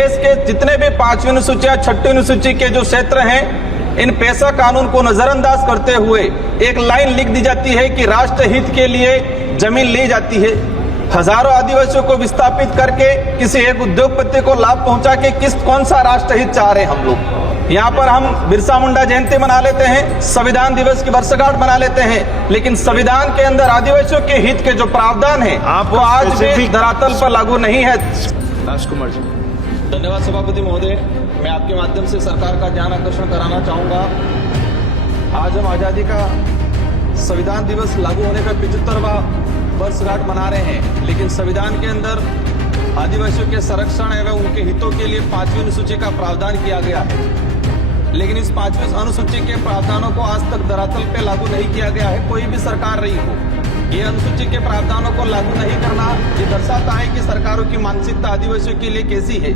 देश के जितने भी 5वीं अनुसूची या 6वीं अनुसूची के जो क्षेत्र हैं, इन पेशा कानून को नजरअंदाज करते हुए एक लाइन लिख दी जाती है कि राष्ट्र हित के लिए जमीन ली जाती है। हजारों आदिवासियों को विस्थापित करके किसी एक उद्योगपति को लाभ पहुंचा के कौन सा राष्ट्र हित चाह रहे हैं हम लोग। यहाँ पर हम बिरसा मुंडा जयंती मना लेते हैं, संविधान दिवस की वर्षगांठ मना लेते हैं, लेकिन संविधान के अंदर आदिवासियों के हित के जो प्रावधान है वो आज भी धरातल पर लागू नहीं है। राजकुमार जी, धन्यवाद सभापति महोदय। मैं आपके माध्यम से सरकार का ध्यान आकर्षण कराना चाहूंगा। आज हम आजादी का संविधान दिवस लागू होने का 75वां वर्षगांठ मना रहे हैं, लेकिन संविधान के अंदर आदिवासियों के संरक्षण एवं उनके हितों के लिए 5वीं अनुसूची का प्रावधान किया गया है, लेकिन इस 5वीं अनुसूची के प्रावधानों को आज तक धरातल पे लागू नहीं किया गया है। कोई भी सरकार रही हो, ये अनुसूची के प्रावधानों को लागू नहीं करना ये दर्शाता है कि सरकारों की मानसिकता आदिवासियों के लिए कैसी है।